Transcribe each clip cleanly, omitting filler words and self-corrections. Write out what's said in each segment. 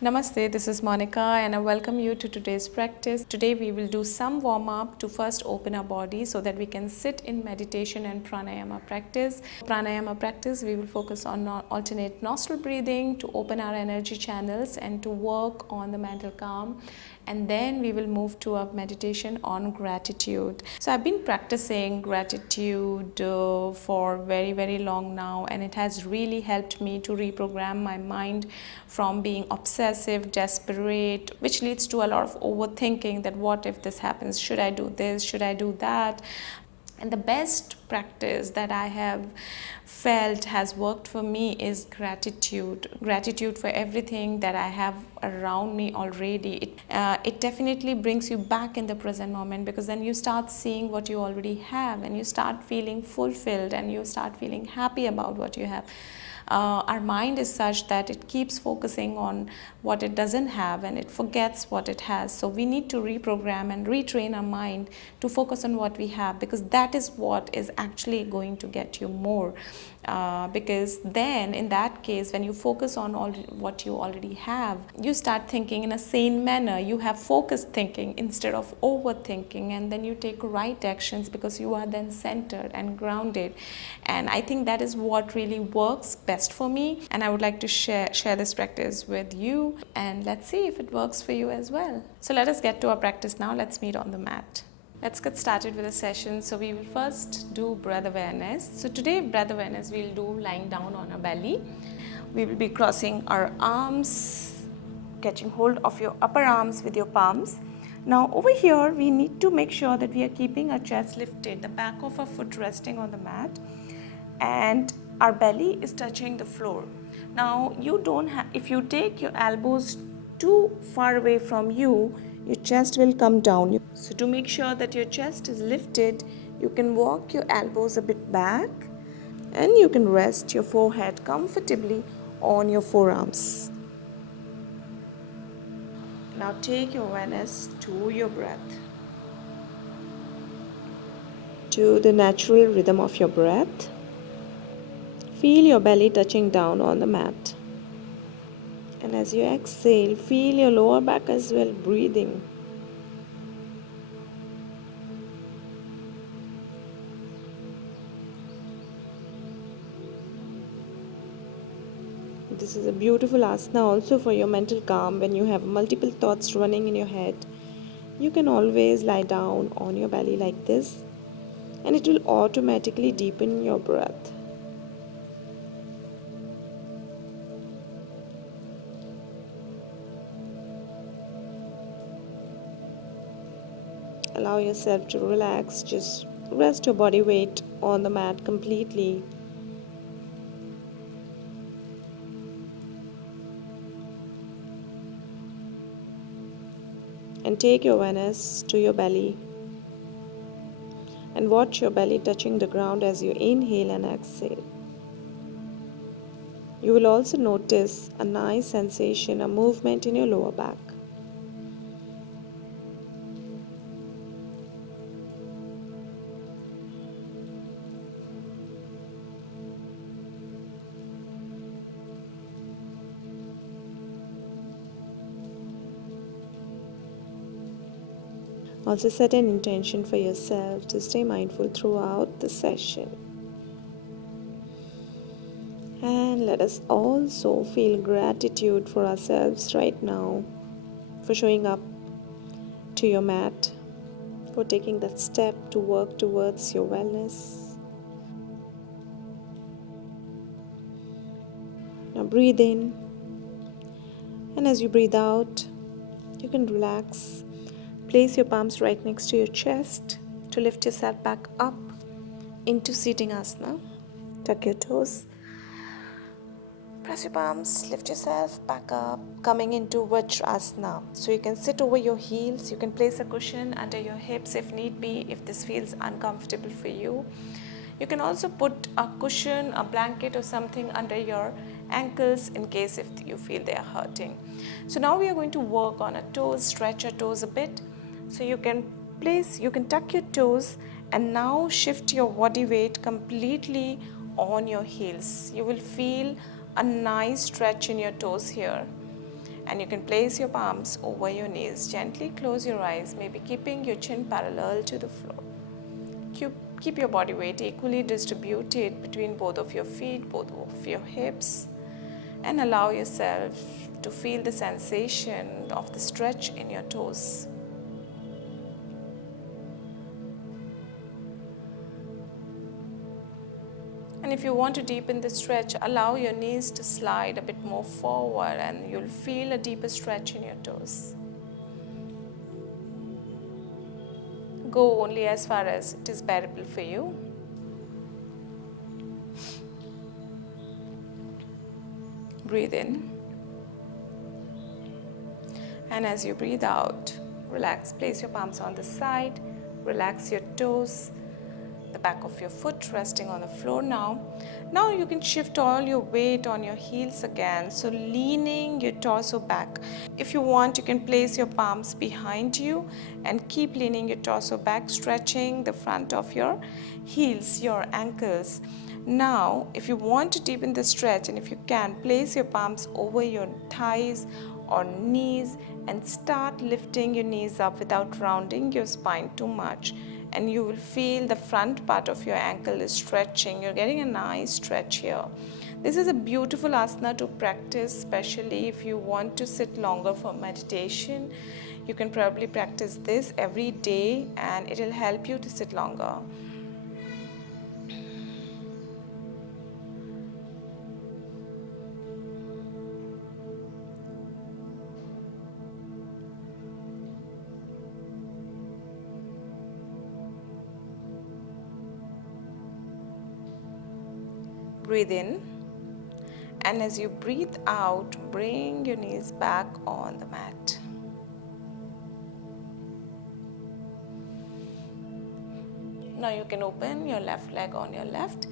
Namaste, this is Monica and I welcome you to today's practice. Today we will do some warm up to first open our body so that we can sit in meditation and pranayama practice. Pranayama practice, we will focus on alternate nostril breathing to open our energy channels and to work on the mental calm. And then we will move to a meditation on gratitude. So I've been practicing gratitude for very long now, and it has really helped me to reprogram my mind from being obsessive, desperate, which leads to a lot of overthinking that what if this happens, should I do this, should I do that. And the best practice that I have felt has worked for me is gratitude. Gratitude for everything that I have around me already. It definitely brings you back in the present moment, because then you start seeing what you already have and you start feeling fulfilled and you start feeling happy about what you have. Our mind is such that it keeps focusing on what it doesn't have and it forgets what it has. So we need to reprogram and retrain our mind to focus on what we have, because that is what is actually going to get you more. Because then in that case, when you focus on all what you already have, you start thinking in a sane manner. You have focused thinking instead of overthinking, and then you take right actions because you are then centered and grounded. And I think that is what really works best for me, and I would like to share this practice with you, and let's see if it works for you as well. So let us get to our practice now. Let's meet on the mat. Let's get started with the session. So we will first do breath awareness. So today breath awareness we'll do lying down on our belly. We will be crossing our arms, catching hold of your upper arms with your palms. Now over here we need to make sure that we are keeping our chest lifted, the back of our foot resting on the mat, and our belly is touching the floor. Now you don't have, if you take your elbows too far away from you, your chest will come down. So to make sure that your chest is lifted, you can walk your elbows a bit back and you can rest your forehead comfortably on your forearms. Now take your awareness to your breath, to the natural rhythm of your breath. Feel your belly touching down on the mat. And as you exhale, feel your lower back as well breathing. This is a beautiful asana also for your mental calm. When you have multiple thoughts running in your head, you can always lie down on your belly like this, and it will automatically deepen your breath. Allow yourself to relax, just rest your body weight on the mat completely. And take your awareness to your belly and watch your belly touching the ground as you inhale and exhale. You will also notice a nice sensation, a movement in your lower back. Also set an intention for yourself to stay mindful throughout the session. And let us also feel gratitude for ourselves right now, for showing up to your mat, for taking that step to work towards your wellness. Now breathe in, and as you breathe out, you can relax. Place your palms right next to your chest to lift yourself back up into seating asana. Tuck your toes. Press your palms, lift yourself back up, coming into Vajrasana. So you can sit over your heels, you can place a cushion under your hips if need be, if this feels uncomfortable for you. You can also put a cushion, a blanket or something under your ankles in case if you feel they are hurting. So now we are going to work on our toes, stretch your toes a bit. So you can tuck your toes and now shift your body weight completely on your heels. You will feel a nice stretch in your toes here. And you can place your palms over your knees. Gently close your eyes, maybe keeping your chin parallel to the floor. Keep your body weight equally distributed between both of your feet, both of your hips, and allow yourself to feel the sensation of the stretch in your toes. And if you want to deepen the stretch, allow your knees to slide a bit more forward and you'll feel a deeper stretch in your toes. Go only as far as it is bearable for you. Breathe in. And as you breathe out, relax. Place your palms on the side. Relax your toes. The back of your foot resting on the floor now. Now you can shift all your weight on your heels again. So leaning your torso back. If you want, you can place your palms behind you and keep leaning your torso back, stretching the front of your heels, your ankles. Now, if you want to deepen the stretch, and if you can, place your palms over your thighs or knees and start lifting your knees up without rounding your spine too much. And you will feel the front part of your ankle is stretching. You're getting a nice stretch here. This is a beautiful asana to practice, especially if you want to sit longer for meditation. You can probably practice this every day and it will help you to sit longer. Breathe in, and as you breathe out, bring your knees back on the mat. Now you can open your left leg on your left.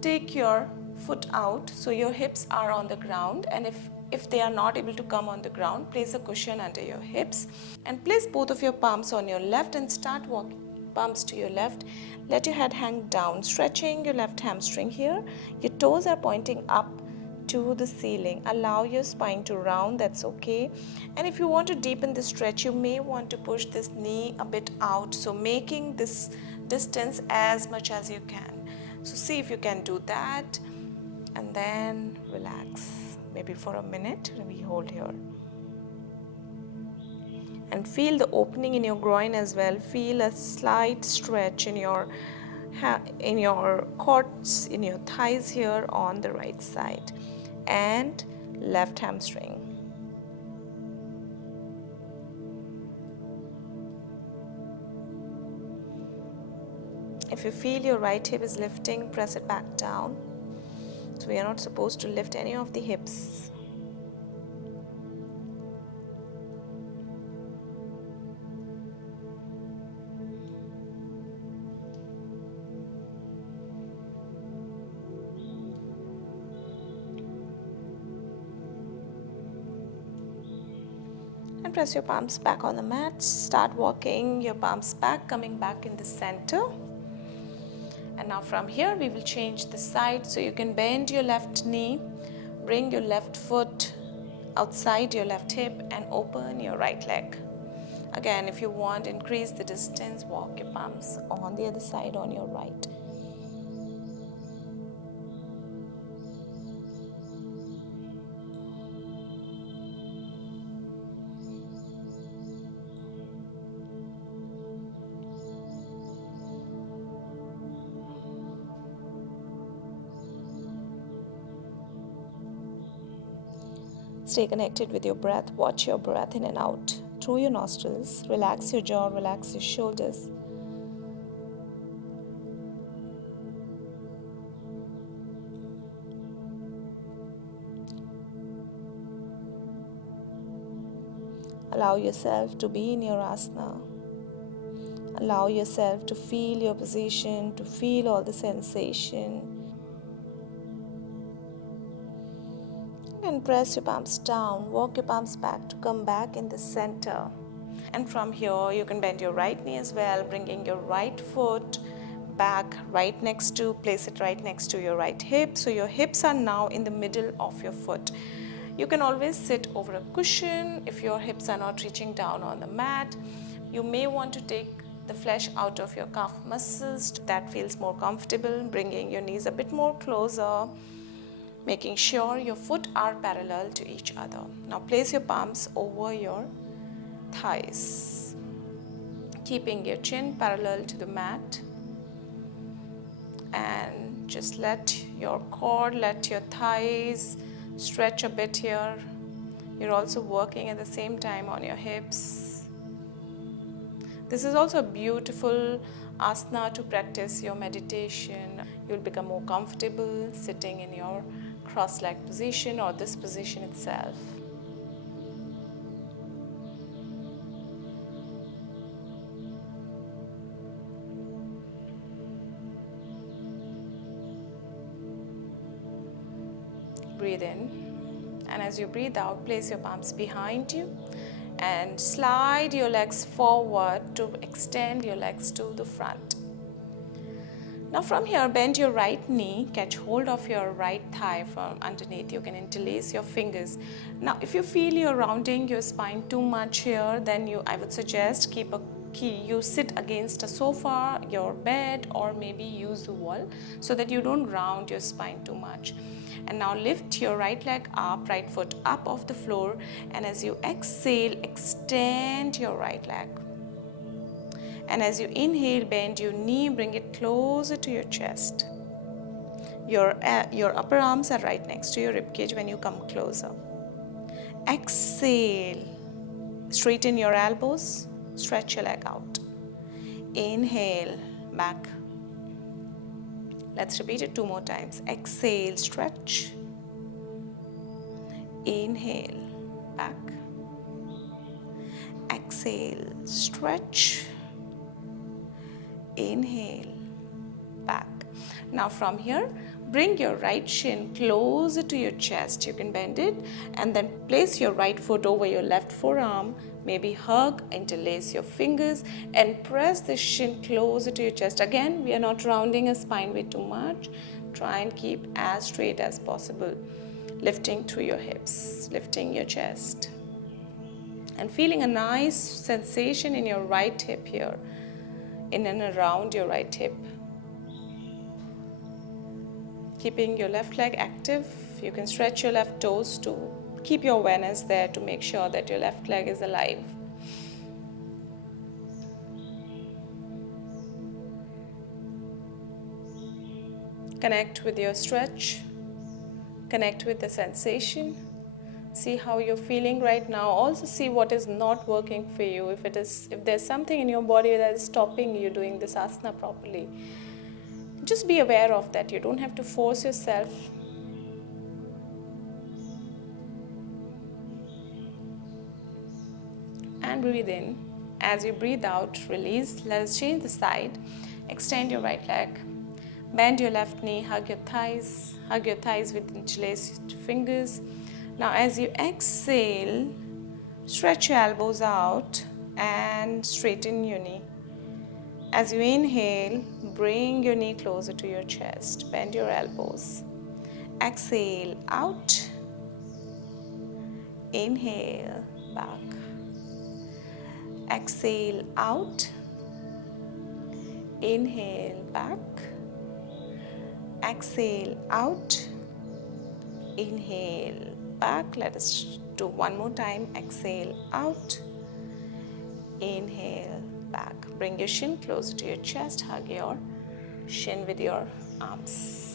Take your foot out so your hips are on the ground, and if they are not able to come on the ground, place a cushion under your hips and place both of your palms on your left and start walking. Palms to your left. Let your head hang down, stretching your left hamstring here. Your toes are pointing up to the ceiling. Allow your spine to round, that's okay. And if you want to deepen the stretch, you may want to push this knee a bit out, so making this distance as much as you can. So see if you can do that, and then relax. Maybe for a minute, we hold here. And feel the opening in your groin as well. Feel a slight stretch in your quads, in your thighs here on the right side, and left hamstring. If you feel your right hip is lifting, press it back down. So we are not supposed to lift any of the hips. And press your palms back on the mat. Start walking your palms back, coming back in the center. And now from here we will change the side, so you can bend your left knee, bring your left foot outside your left hip and open your right leg. Again, if you want, increase the distance, walk your palms on the other side on your right. Stay connected with your breath. Watch your breath in and out through your nostrils. Relax your jaw, relax your shoulders. Allow yourself to be in your asana. Allow yourself to feel your position, to feel all the sensation. And press your palms down, walk your palms back to come back in the center. And from here, you can bend your right knee as well, bringing your right foot back place it right next to your right hip. So your hips are now in the middle of your foot. You can always sit over a cushion if your hips are not reaching down on the mat. You may want to take the flesh out of your calf muscles. That feels more comfortable, bringing your knees a bit more closer, making sure your feet are parallel to each other. Now place your palms over your thighs, keeping your chin parallel to the mat, and just let your core, let your thighs stretch a bit here. You're also working at the same time on your hips. This is also a beautiful asana to practice your meditation. You'll become more comfortable sitting in your cross-legged position or this position itself. Breathe in, and as you breathe out, place your palms behind you and slide your legs forward to extend your legs to the front. Now from here, bend your right knee, catch hold of your right thigh from underneath. You can interlace your fingers. Now if you feel you're rounding your spine too much here, then I would suggest you sit against a sofa, your bed, or maybe use the wall so that you don't round your spine too much. And now lift your right leg up, right foot up off the floor, and as you exhale, extend your right leg. And as you inhale, bend your knee, bring it closer to your chest. Your upper arms are right next to your ribcage when you come closer. Exhale, straighten your elbows, stretch your leg out. Inhale, back. Let's repeat it 2 more times. Exhale, stretch. Inhale, back. Exhale, stretch. Inhale, back. Now from here, bring your right shin closer to your chest. You can bend it and then place your right foot over your left forearm. Maybe hug, interlace your fingers and press the shin closer to your chest. Again, we are not rounding a spine way too much. Try and keep as straight as possible. Lifting through your hips, lifting your chest. And feeling a nice sensation in your right hip here, in and around your right hip. Keeping your left leg active, you can stretch your left toes to keep your awareness there to make sure that your left leg is alive. Connect with your stretch, connect with the sensation. See how you're feeling right now. Also see what is not working for you. If there's something in your body that is stopping you doing this asana properly, just be aware of that. You don't have to force yourself. And breathe in. As you breathe out, release. Let us change the side. Extend your right leg. Bend your left knee. Hug your thighs. Hug your thighs with interlaced fingers. Now as you exhale, stretch your elbows out and straighten your knee. As you inhale, bring your knee closer to your chest. Bend your elbows. Exhale out. Inhale, back. Exhale out. Inhale, back. Exhale out. Inhale, back. Let us do one more time. Exhale out. Inhale, back. Bring your shin closer to your chest. Hug your shin with your arms.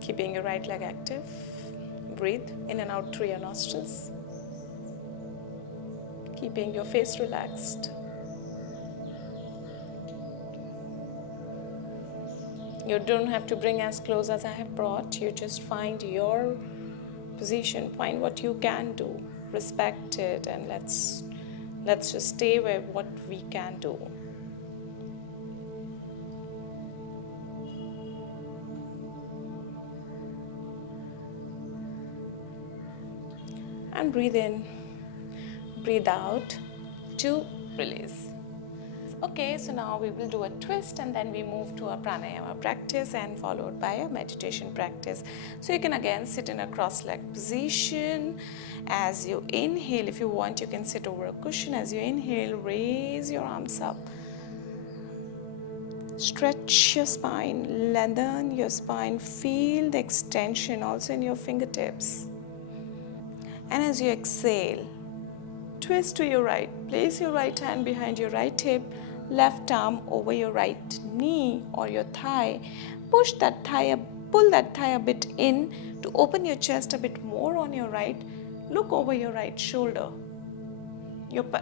Keeping your right leg active. Breathe in and out through your nostrils. Keeping your face relaxed. You don't have to bring as close as I have brought. You just find your position, find what you can do, respect it, and let's just stay with what we can do. and breathe in, breathe out to release. Okay, so now we will do a twist and then we move to a pranayama practice and followed by a meditation practice. So you can again sit in a cross-legged position. As you inhale, if you want, you can sit over a cushion. As you inhale, raise your arms up. Stretch your spine, lengthen your spine, feel the extension also in your fingertips. And as you exhale, twist to your right. Place your right hand behind your right hip, left arm over your right knee or your thigh. Push that thigh up, pull that thigh a bit in to open your chest a bit more on your right. Look over your right shoulder.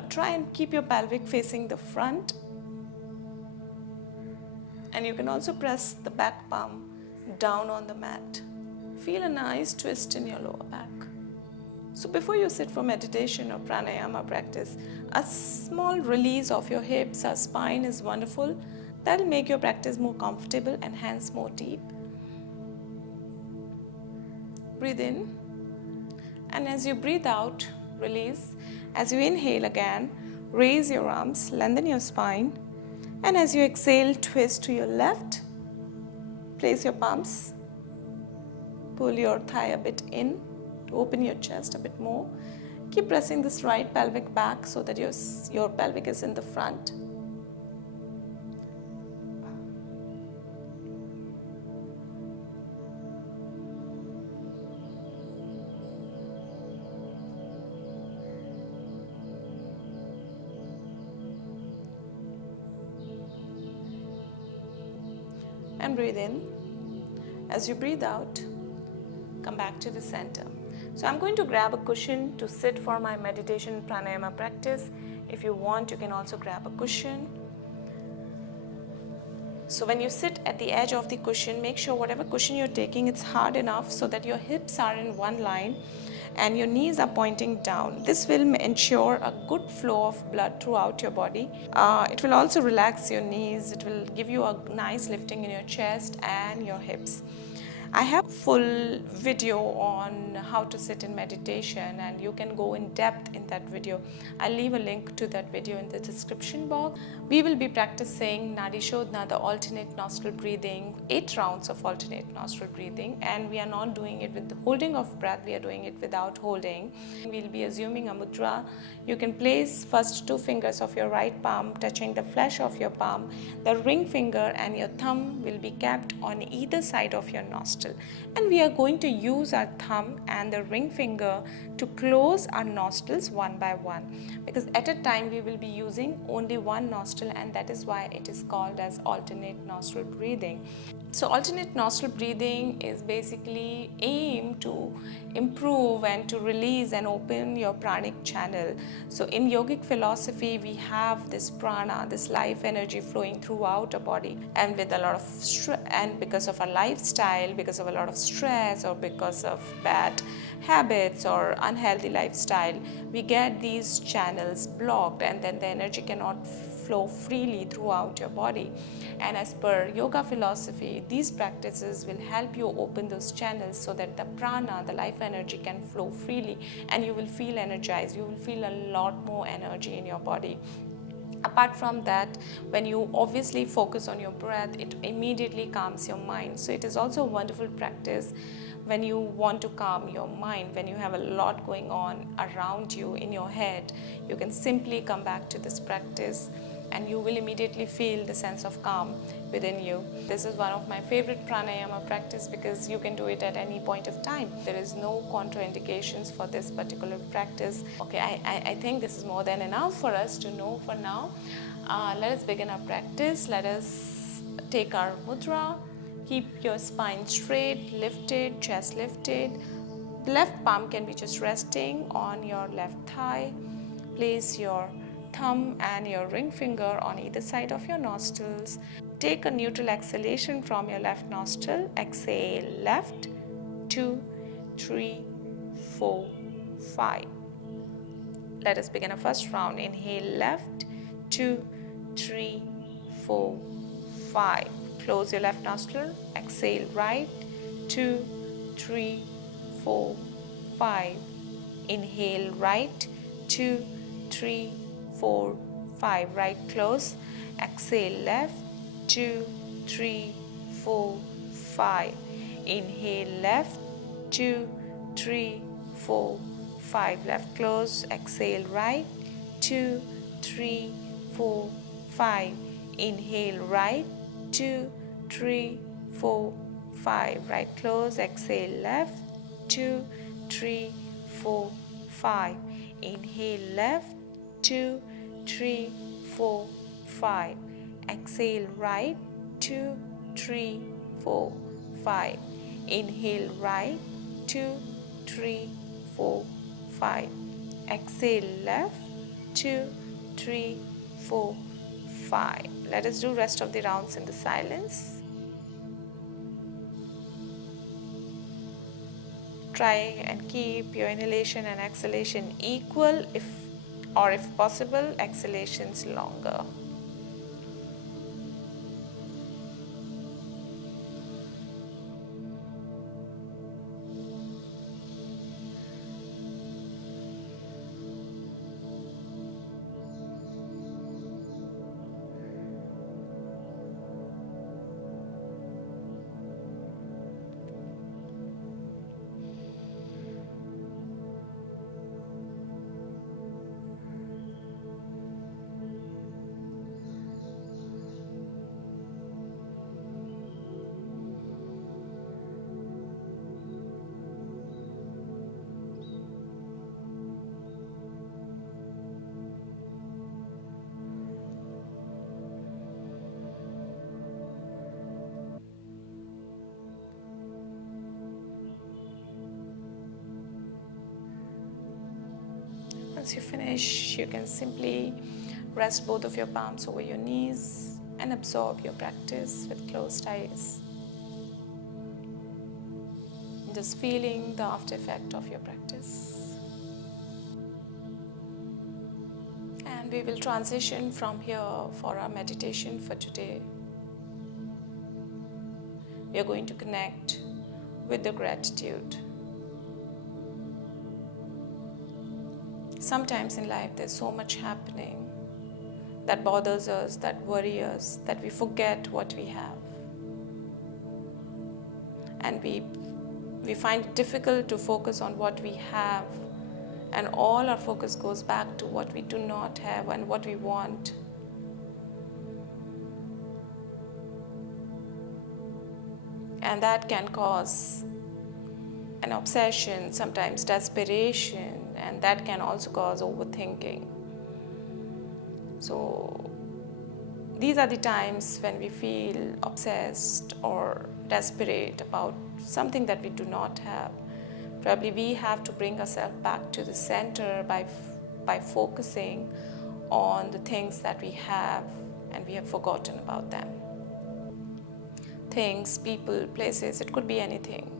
Try and keep your pelvic facing the front. And you can also press the back palm down on the mat. Feel a nice twist in your lower back. So before you sit for meditation or pranayama practice, a small release of your hips or spine is wonderful. That will make your practice more comfortable and hence more deep. Breathe in, and as you breathe out, release. As you inhale again, raise your arms, lengthen your spine, and as you exhale, twist to your left. Place your palms, pull your thigh a bit in to open your chest a bit more. Keep pressing this right pelvic back so that your pelvic is in the front. And breathe in. As you breathe out, come back to the center. So I'm going to grab a cushion to sit for my meditation pranayama practice. If you want, you can also grab a cushion. So when you sit at the edge of the cushion, make sure whatever cushion you're taking, it's hard enough so that your hips are in one line and your knees are pointing down. This will ensure a good flow of blood throughout your body. It will also relax your knees. It will give you a nice lifting in your chest and your hips. I have a full video on how to sit in meditation and you can go in depth in that video. I'll leave a link to that video in the description box. We will be practicing Nadi Shahana, the alternate nostril breathing, 8 rounds of alternate nostril breathing, and we are not doing it with the holding of breath, we are doing it without holding. We'll be assuming a mudra. You can place first 2 fingers of your right palm touching the flesh of your palm. The ring finger and your thumb will be kept on either side of your nostril. And we are going to use our thumb and the ring finger to close our nostrils one by one, because at a time we will be using only one nostril, and that is why it is called as alternate nostril breathing. So alternate nostril breathing is basically aimed to improve and to release and open your pranic channel. So in yogic philosophy, we have this prana, this life energy flowing throughout our body, and with a lot of stress, and because of our lifestyle, because of a lot of stress or because of bad habits or unhealthy lifestyle, we get these channels blocked and then the energy cannot flow freely throughout your body. And as per yoga philosophy, these practices will help you open those channels so that the prana, the life energy, can flow freely and you will feel energized. You will feel a lot more energy in your body. Apart from that, when you obviously focus on your breath, it immediately calms your mind. So it is also a wonderful practice when you want to calm your mind, when you have a lot going on around you in your head. You can simply come back to this practice and you will immediately feel the sense of calm within you. This is one of my favorite pranayama practice because you can do it at any point of time. There is no contraindications for this particular practice. Okay, I think this is more than enough for us to know for now. Let us begin our practice. Let us take our mudra. Keep your spine straight, lifted, chest lifted. The left palm can be just resting on your left thigh. Place your thumb and your ring finger on either side of your nostrils. Take a neutral exhalation from your left nostril. Exhale left, 2, 3, 4, 5. Let us begin our first round. Inhale left, 2, 3, 4, 5. Close your left nostril. Exhale right, 2, 3, 4, 5. Inhale right, 2, 3, 4, 5. Right close. Exhale left, 2, 3, 4, 5. Inhale left, 2, 3, 4, 5. Left close. Exhale right, 2, 3, 4, 5. Inhale right, 2, 3, 4, 5. Right close. Exhale left, 2, 3, 4, 5. Inhale left, 2, 3, 4, 5. Exhale right, 2, 3, 4, 5. Inhale right, 2, 3, 4, 5. Exhale left, 2, 3, 4, 5. Let us do rest of the rounds in the silence. Try and keep your inhalation and exhalation equal, if possible, exhalations longer. Once you finish, you can simply rest both of your palms over your knees and absorb your practice with closed eyes. Just feeling the after effect of your practice. And we will transition from here for our meditation for today. We are going to connect with the gratitude. Sometimes in life there's so much happening that bothers us, that worries us, that we forget what we have. And we find it difficult to focus on what we have, and all our focus goes back to what we do not have and what we want. And that can cause an obsession, sometimes desperation, and that can also cause overthinking. So these are the times when we feel obsessed or desperate about something that we do not have. Probably we have to bring ourselves back to the center by focusing on the things that we have and we have forgotten about them. Things, people, places, it could be anything.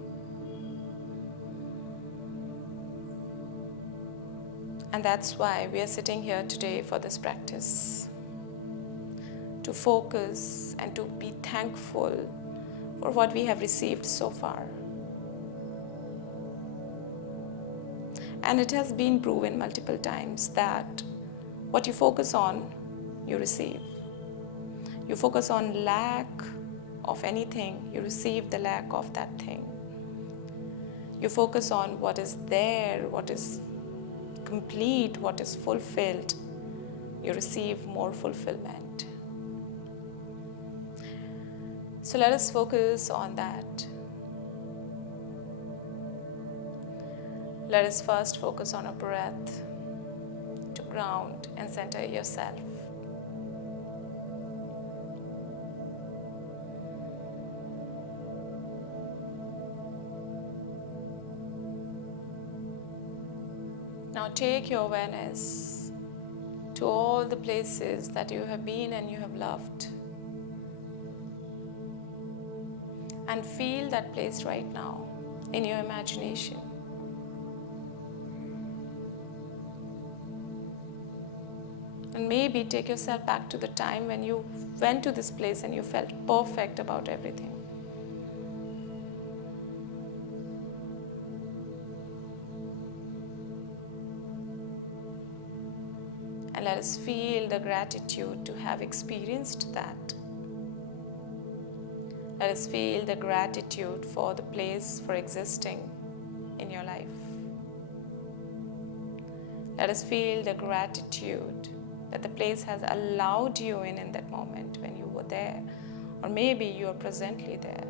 And that's why we are sitting here today for this practice. To focus and to be thankful for what we have received so far. And it has been proven multiple times that what you focus on, you receive. You focus on lack of anything, you receive the lack of that thing. You focus on what is there, what is complete, what is fulfilled, you receive more fulfillment. So let us focus on that. Let us first focus on a breath to ground and center yourself. Now take your awareness to all the places that you have been and you have loved. And feel that place right now in your imagination. And maybe take yourself back to the time when you went to this place and you felt perfect about everything. let us feel the gratitude to have experienced that. Let us feel the gratitude for the place for existing in your life. Let us feel the gratitude that the place has allowed you in that moment when you were there, or maybe you are presently there.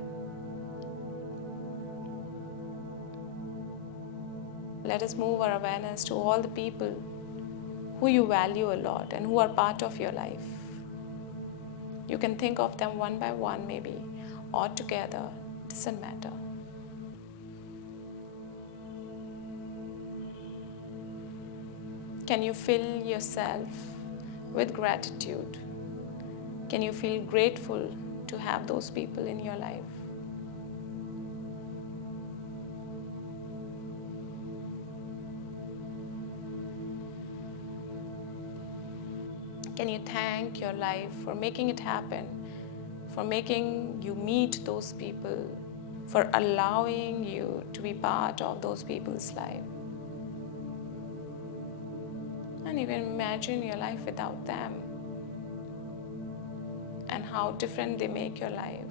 Let us move our awareness to all the people who you value a lot and who are part of your life. You can think of them one by one maybe, or together, doesn't matter. Can you fill yourself with gratitude? Can you feel grateful to have those people in your life? Can you thank your life for making it happen, for making you meet those people, for allowing you to be part of those people's life? And you can imagine your life without them and how different they make your life.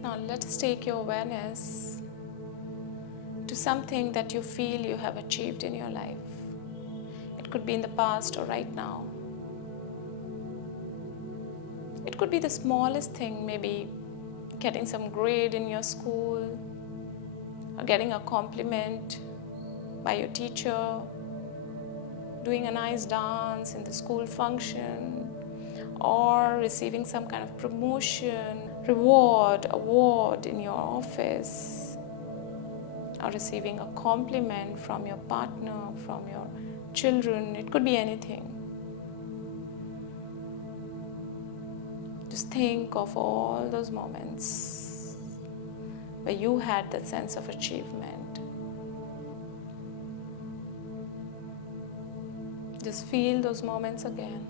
Now let us take your awareness to something that you feel you have achieved in your life. It could be in the past or right now. It could be the smallest thing, maybe getting some grade in your school, or getting a compliment by your teacher, doing a nice dance in the school function, or receiving some kind of promotion, reward, award in your office, or receiving a compliment from your partner, from your children. It could be anything. Just think of all those moments where you had that sense of achievement. Just feel those moments again.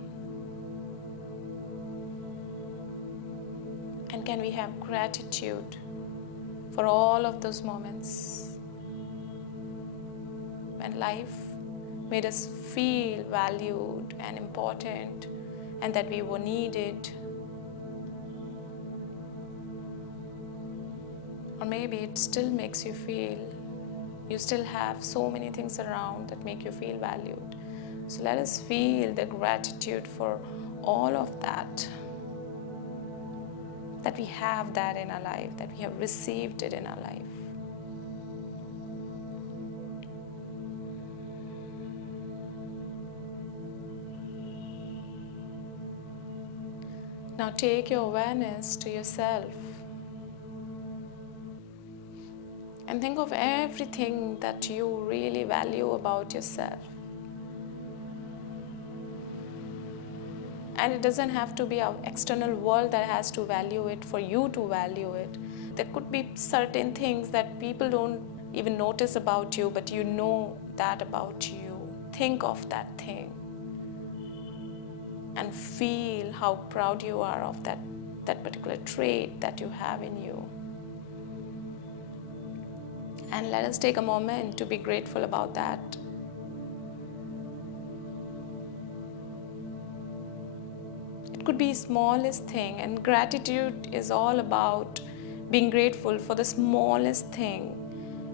And can we have gratitude for all of those moments when life made us feel valued and important and that we were needed? Or maybe it still makes you feel you still have so many things around that make you feel valued. So let us feel the gratitude for all of that we have that in our life, that we have received it in our life. Now take your awareness to yourself and think of everything that you really value about yourself. And it doesn't have to be our external world that has to value it for you to value it. There could be certain things that people don't even notice about you, but you know that about you. Think of that thing and feel how proud you are of that particular trait that you have in you. And let us take a moment to be grateful about that. It could be smallest thing, and gratitude is all about being grateful for the smallest thing,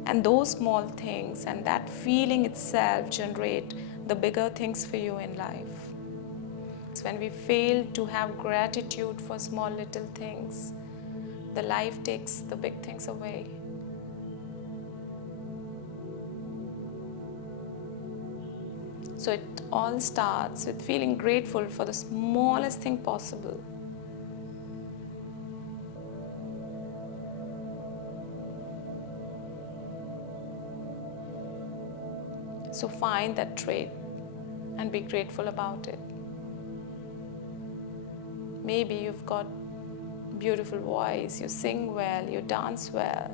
and those small things and that feeling itself generate the bigger things for you in life. It's when we fail to have gratitude for small little things, the life takes the big things away. So it all starts with feeling grateful for the smallest thing possible. So find that trait and be grateful about it. Maybe you've got a beautiful voice, you sing well, you dance well,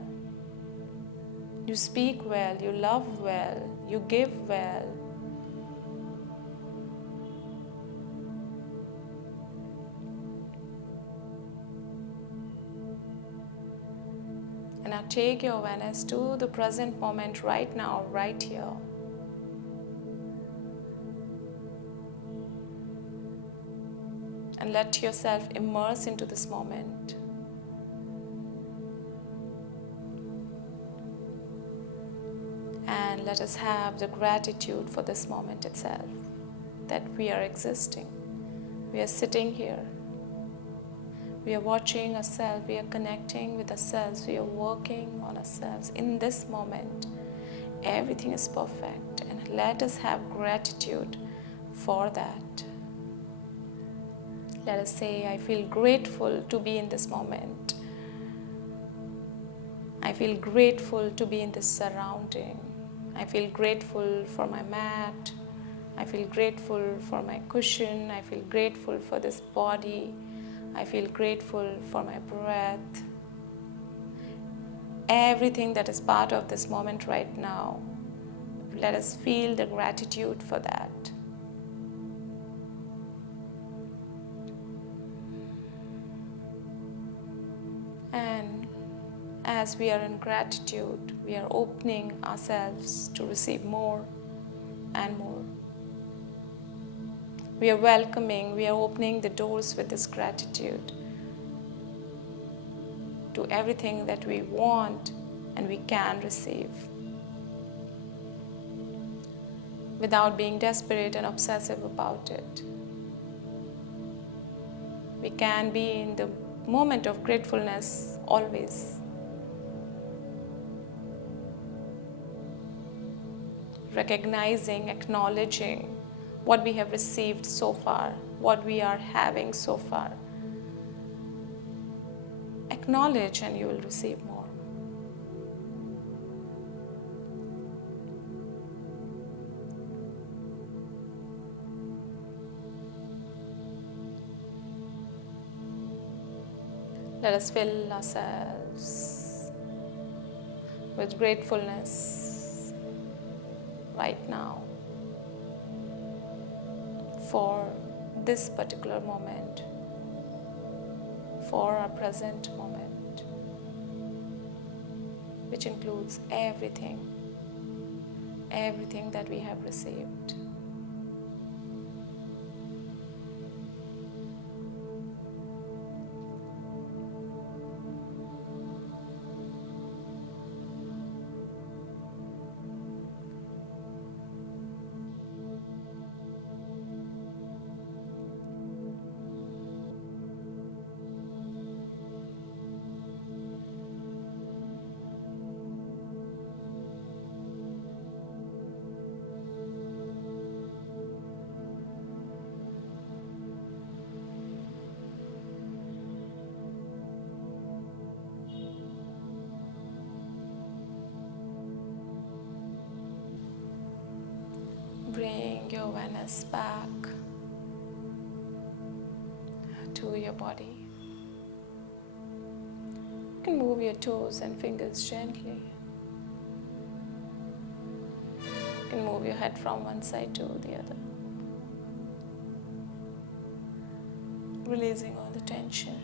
you speak well, you love well, you give well. And now take your awareness to the present moment, right now, right here. And let yourself immerse into this moment. And let us have the gratitude for this moment itself, that we are existing. We are sitting here. We are watching ourselves. We are connecting with ourselves. We are working on ourselves. In this moment, everything is perfect. And let us have gratitude for that. Let us say, I feel grateful to be in this moment. I feel grateful to be in this surrounding. I feel grateful for my mat. I feel grateful for my cushion. I feel grateful for this body. I feel grateful for my breath. Everything that is part of this moment right now, let us feel the gratitude for that. And as we are in gratitude, we are opening ourselves to receive more and more. We are welcoming, we are opening the doors with this gratitude to everything that we want and we can receive, without being desperate and obsessive about it. We can be in the moment of gratefulness always. Recognizing, acknowledging what we have received so far, what we are having so far. Acknowledge and you will receive more. Let us fill ourselves with gratefulness right now for this particular moment, for our present moment, which includes everything that we have received. Bring your awareness back to your body. You can move your toes and fingers gently. You can move your head from one side to the other, releasing all the tension.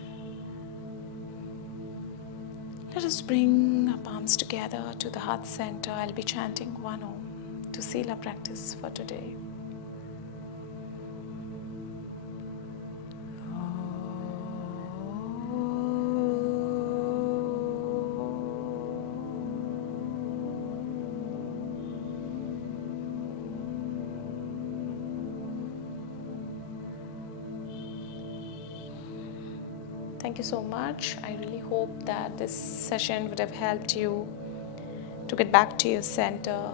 Let us bring our palms together to the heart center. I'll be chanting one Om to seal our practice for today. Thank you so much. I really hope that this session would have helped you to get back to your center,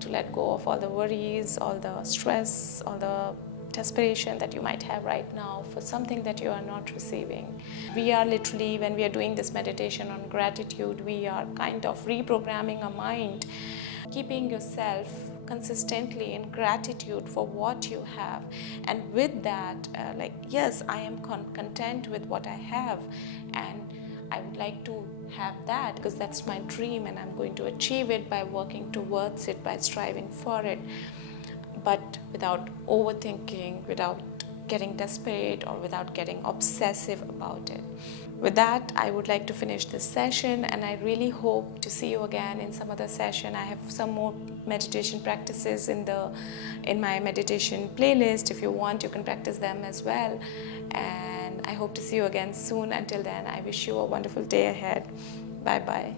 to let go of all the worries, all the stress, all the desperation that you might have right now for something that you are not receiving. We are literally, when we are doing this meditation on gratitude, we are kind of reprogramming our mind, keeping yourself consistently in gratitude for what you have. And with that, yes, I am content with what I have, and I would like to have that because that's my dream and I'm going to achieve it by working towards it, by striving for it, but without overthinking, without getting desperate or without getting obsessive about it. With that, I would like to finish this session, and I really hope to see you again in some other session. I have some more meditation practices in my meditation playlist. If you want, you can practice them as well. And I hope to see you again soon. Until then, I wish you a wonderful day ahead. Bye bye.